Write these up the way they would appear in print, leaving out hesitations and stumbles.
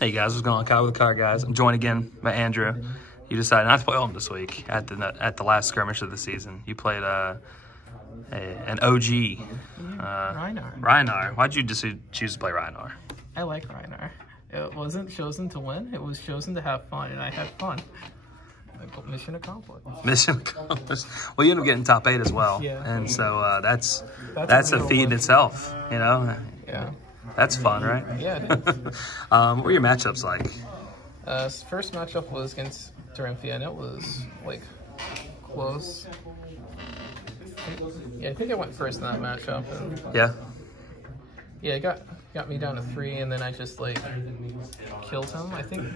Hey guys, what's going on? Kyle with the Car Guys. I'm joined again by Andrew. You decided not to play Ulm this week at the last skirmish of the season. You played an OG, Rhinar. Why'd you just choose to play Rhinar? I like Rhinar. It wasn't chosen to win. It was chosen to have fun, and I had fun. Mission accomplished. Mission accomplished. Well, you ended up getting top 8 as well, yeah. And so that's a feat in itself. You know. Yeah. That's fun, right? Yeah, it is. What were your matchups like? First matchup was against Dorinthia, and it was like close. Yeah, I think I went first in that matchup. And, yeah. Yeah, it got me down to 3, and then I just like killed him. I think.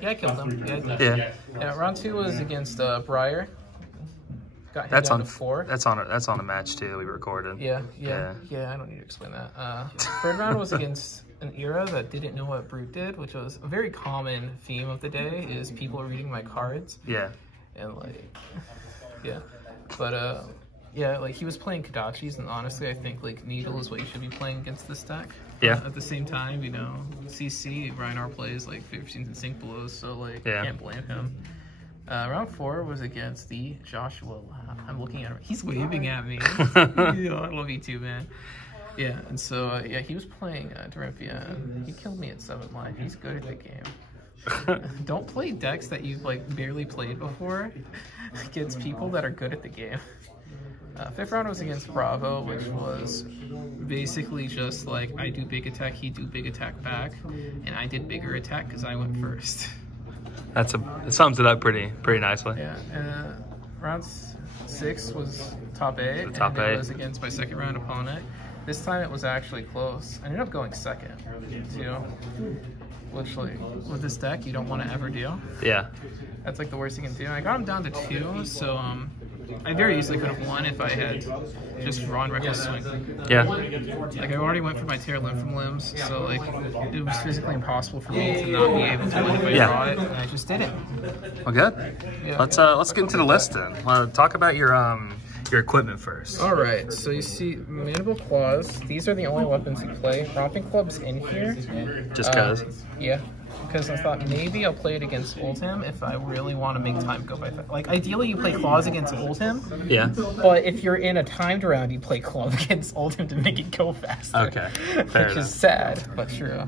Yeah, I killed him. Yeah, I did. Yeah. Yeah. Round 2 was against Briar. Got him that's down on to 4. That's on a match too that we recorded. Yeah. I don't need to explain that. Third round was against an era that didn't know what Brute did, which was a very common theme of the day. Is people reading my cards. Yeah. And like, yeah, but yeah, like he was playing Kadachis, and honestly, I think like Needle is what you should be playing against this deck. Yeah. At the same time, you know, CC Rhinar plays like 15s and sync blows, so like I can't blame him. Round 4 was against the Joshua Lab. I'm looking at him. He's waving at me. Yeah, I love you too, man. Yeah, and so, yeah, he was playing Dorinthia, and he killed me at 7 life. He's good at the game. Don't play decks that you've, like, barely played before against people that are good at the game. 5th round was against Bravo, which was basically just, like, I do big attack, he do big attack back, and I did bigger attack because I went first. It sums it up pretty nicely. Yeah, round 6 was top 8, and it was against my 2nd round opponent. This time it was actually close. I ended up going 2nd, too, which, like, with this deck, you don't want to ever do. Yeah. That's, like, the worst you can do. I got him down to 2, so, I very easily could have won if I had just drawn Reckless Swing. Yeah. Like, I already went for my Tear Limb from Limbs, so, like, it was physically impossible for me to not be able to win if I draw it, and I just did it. Well, good. Yeah. Let's get into the list then. Talk about your equipment first. All right, so you see Mandible Claws. These are the only weapons you play. Romping Club's in here. Just because? Yeah. Because I thought maybe I'll play it against Oldhim if I really want to make time go by fast. Like, ideally you play Claws against Oldhim. Yeah. But if you're in a timed round, you play Claw against Oldhim to make it go faster. Okay. Which is sad, but true.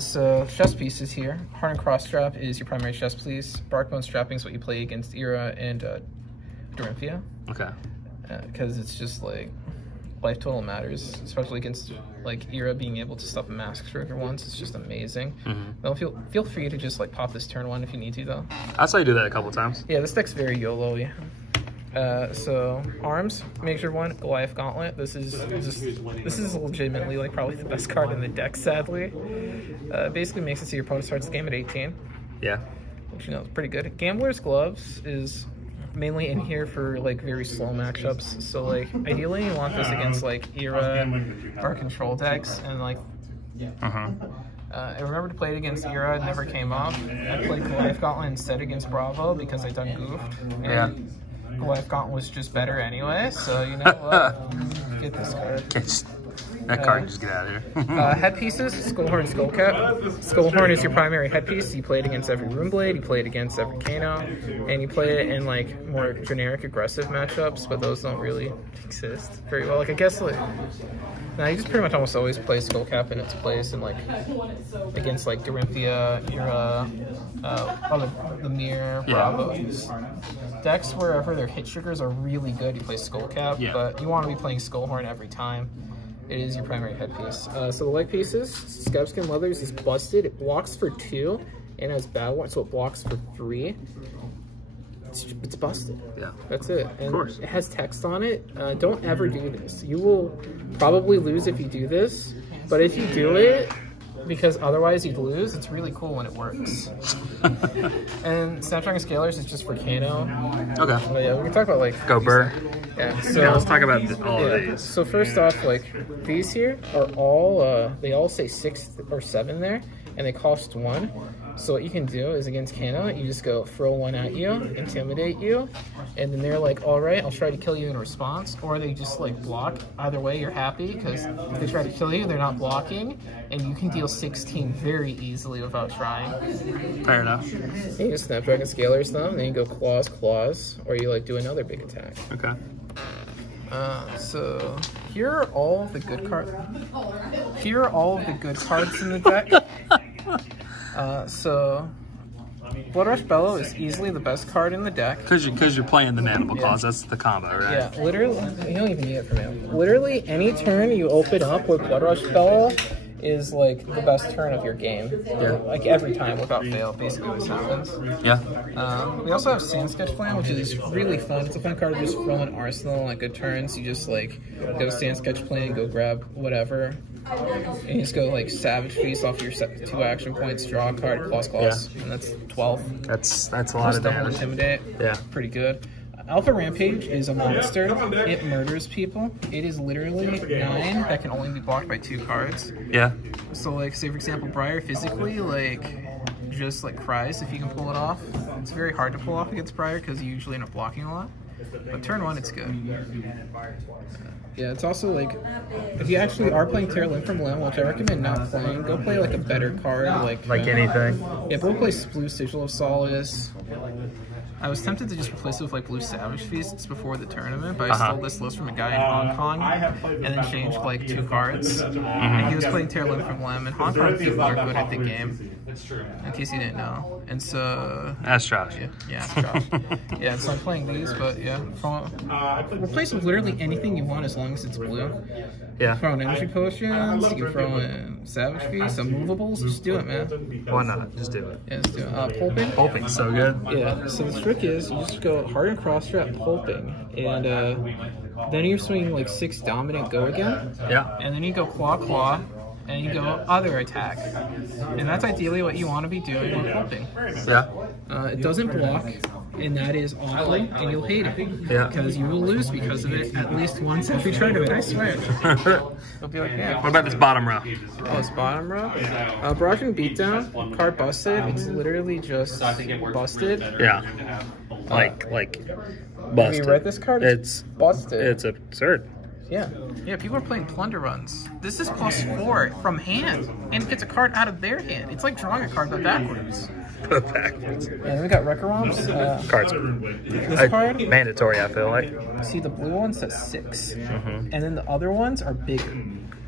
So, chest pieces here. Heart and Cross Strap is your primary chest piece. Barkbone Strapping is what you play against Era and Dorinthia. Okay. Because it's just like life total matters, especially against like Era being able to stop a mask trigger once. It's just amazing. Well, feel free to just like pop this turn 1 if you need to though. I saw you do that a couple times. Yeah, this deck's very YOLO-y. So arms, Major 1, Goliath Gauntlet. This is legitimately like probably the best card in the deck, sadly. Basically makes it so your opponent starts the game at 18. Yeah. Which, you know, is pretty good. Gambler's Gloves is mainly in here for like very slow matchups, so like ideally you want this against like Era or control decks, and like I remember to play it against Era, it never came up. I played Goliath Gauntlet instead against Bravo because I done goofed, and Goliath Gauntlet was just better anyway, so you know what, get this card. That card, just get out of here. Headpieces, Skullhorn, Skullcap. Skullhorn is your primary headpiece. You play it against every Runeblade, you play it against every Kano, and you play it in like more generic aggressive matchups, but those don't really exist very well. Like I guess like, now you just pretty much almost always play Skullcap in its place, and like against like Dorinthia, Era, the Mirror, Bravo. Decks wherever their hit triggers are really good, you play Skullcap, but you want to be playing Skullhorn every time. It is your primary headpiece. So the leg pieces, Scabskin Leathers is busted. It blocks for 2 and has Battle Warrant, so it blocks for 3. It's busted. Yeah. That's it. And of course. It has text on it. Don't ever do this. You will probably lose if you do this, but if you do it, because otherwise you'd lose, it's really cool when it works. And Snapdragon Scalers is just for Kano. Okay. But yeah, we can talk about like... Go Burr. Yeah, so let's talk about all of these. So first off, like these here are all they all say 6 or 7 there, and they cost 1. So what you can do is against Kano, you just go throw one at you, intimidate you, and then they're like, all right, I'll try to kill you in response, or they just like block. Either way, you're happy because if they try to kill you, they're not blocking, and you can deal 16 very easily without trying. Fair enough. You just Snapdragon Scalers them, then you go claws, or you like do another big attack. Okay. So here are all the good cards. Here are all of the good cards in the deck. So Blood Rush Bellow is easily the best card in the deck. Because you're playing the Mandible Claws. That's the combo, right? Yeah, literally, you don't even need it for mana. Literally, any turn you open up with Blood Rush Bellow is like the best turn of your game. Yeah. Like every time without fail, basically what happens. Yeah. We also have Sand Sketch Plan, which is really fun. It's a fun card to just throw in Arsenal on good turns. You just like go Sand Sketch Plan, go grab whatever. And you just go like Savage Feast off your 2 action points, draw a card, claws, and that's 12. That's a lot of damage. Intimidate. Yeah. Pretty good. Alpha Rampage is a monster. It murders people. It is literally 9 that can only be blocked by 2 cards. Yeah. So like, say for example, Briar physically like just like cries if you can pull it off. It's very hard to pull off against Briar because you usually end up blocking a lot. But turn 1, it's good. Yeah, it's also like, if you actually are playing Terra Limb from Limb, which I recommend not playing, go play like a better card. Like anything. Yeah, go play Blue Sigil of Solace. I was tempted to just replace it with like Blue Savage Feasts before the tournament, but I stole this list from a guy in Hong Kong and then changed like 2 cards. And he was playing Terra Limb from Limb, and Hong Kong people are good at the game. In case you didn't know. And so... That's Josh. Yeah, that's Josh. Yeah, so I'm playing these, but yeah. Replace with literally anything you want as long as it's blue. Yeah. Throw in energy potions, you can throw in Savage Feast, some movables, just do it, man. Why not? Just do it. Yeah, just do it. Pulping. Pulping's so good. Yeah, so the trick is you just go hard and cross trap pulping, and then you're swinging like 6 dominant go again. Yeah. And then you go claw, and you go other attack. And that's ideally what you want to be doing with pulping. Yeah. It doesn't block, and that is awful, and you'll hate it. Yeah. Because you will lose because of it at least once every tournament, I swear. You'll be like, yeah. What about this bottom row? Oh, this bottom row? Barraging Beatdown, card busted. It's literally just busted. Yeah. Like busted. Have you read this card? It's busted. It's absurd. Yeah. Yeah, people are playing plunder runs. This is +4 from hand, and it gets a card out of their hand. It's like drawing a card but backwards. Backwards. And then we got Recorums. Cards. This card? Mandatory, I feel like. See, the blue one says 6. And then the other ones are bigger.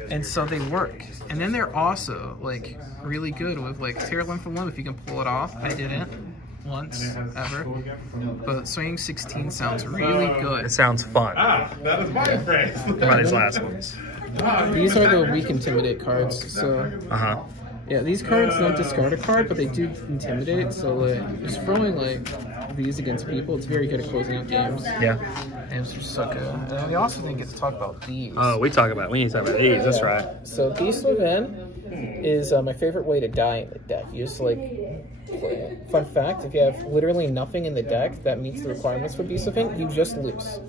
And so they work. And then they're also, like, really good with, like, Terra Limb from Limb if you can pull it off. I didn't. Once, ever. But swinging 16 sounds really good. It sounds fun. That is my phrase. What about these last ones? These are the weak Intimidate cards, so... Yeah, these cards don't discard a card, but they do Intimidate, so like, just throwing like these against people, it's very good at closing out games. Yeah. And it's just so good. And we also didn't get to talk about these. Oh, we need to talk about these, that's right. So Beast Within is my favorite way to die in the deck. You just like... Fun fact, if you have literally nothing in the deck that meets the requirements for Beast Within, you just lose.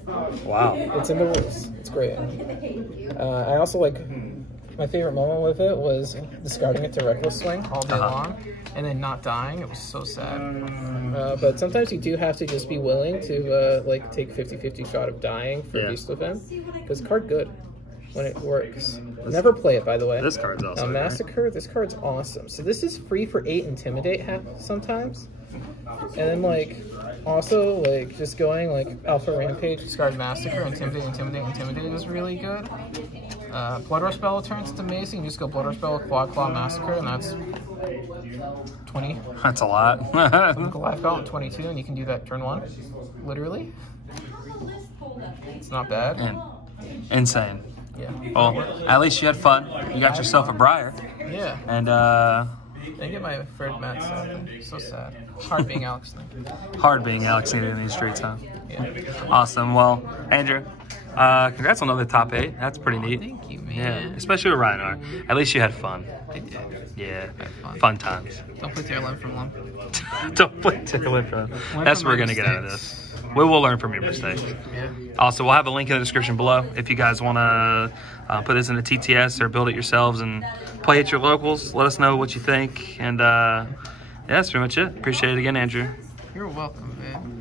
Wow. It's in the rules. It's great. I also like... My favorite moment with it was discarding it to Reckless Swing all day long and then not dying. It was so sad. But sometimes you do have to just be willing to like take 50-50 shot of dying for Beast Within, because the card good when it works. Never play it, by the way. This card's awesome. Massacre, this card's awesome. So this is free for 8 Intimidate sometimes. And then like also like just going like Alpha Rampage, discard Massacre, Intimidate is really good. Blood Rush Bellow turns, it's amazing. You just go Blood Rush Bellow, Claw, Massacre, and that's 20. That's a lot. You go Life Belt 22, and you can do that turn 1. Literally. It's not bad. Insane. Yeah. Well, at least you had fun. You got yourself a Briar. Yeah. And I get my Fred Matt sad. So sad. Hard being Alex. Hard being Alex in these streets, huh? Yeah. Awesome. Well, Andrew, congrats on another top 8. That's pretty neat. Thank you, man. Yeah, especially with Rhinar. At least you had fun. I did. Yeah, fun times. Don't play Terra Limb from Limb. Don't play Terra Limb from Limb. That's what we're going to get out of this. We will learn from your mistakes. Yeah. Also, we'll have a link in the description below if you guys want to put this in a TTS or build it yourselves and play at your locals. Let us know what you think, and Yeah, that's pretty much it. Appreciate it again, Andrew. You're welcome, man.